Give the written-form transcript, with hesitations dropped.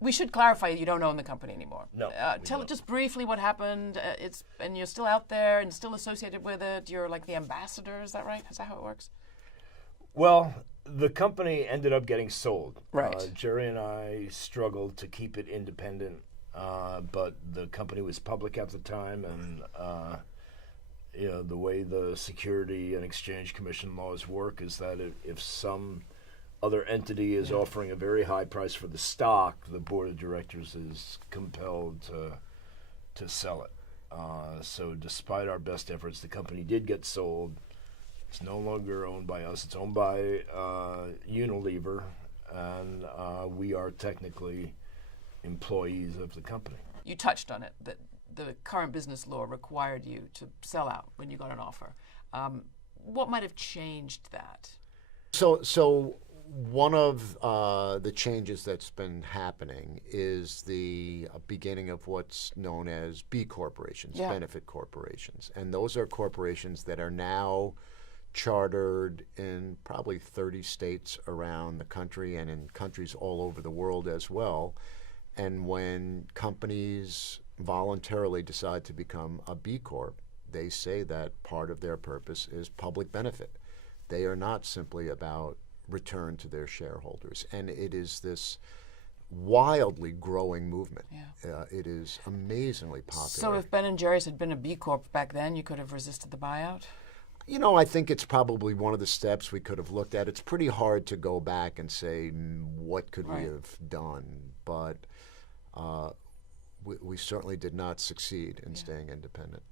We should clarify you don't own the company anymore. No. Tell just briefly what happened. And you're still out there and still associated with it. You're like the ambassador. Is that right? Is that how it works? Well, the company ended up getting sold. Right. Jerry and I struggled to keep it independent, but the company was public at the time, and the way the Security and Exchange Commission laws work is that if some other entity is offering a very high price for the stock, the board of directors is compelled to sell it. So despite our best efforts, the company did get sold. It's no longer owned by us. It's owned by Unilever, and we are technically employees of the company. You touched on it, that the current business law required you to sell out when you got an offer. What might have changed that? So one of the changes that's been happening is the beginning of what's known as B corporations, benefit corporations. And those are corporations that are now chartered in probably 30 states around the country and in countries all over the world as well. And when companies voluntarily decide to become a B Corp, they say that part of their purpose is public benefit. They are not simply about return to their shareholders. And it is this wildly growing movement. It is amazingly popular. So if Ben & Jerry's had been a B Corp back then, you could have resisted the buyout? I think it's probably one of the steps we could have looked at. It's pretty hard to go back and say, what could we have done? But we certainly did not succeed in staying independent.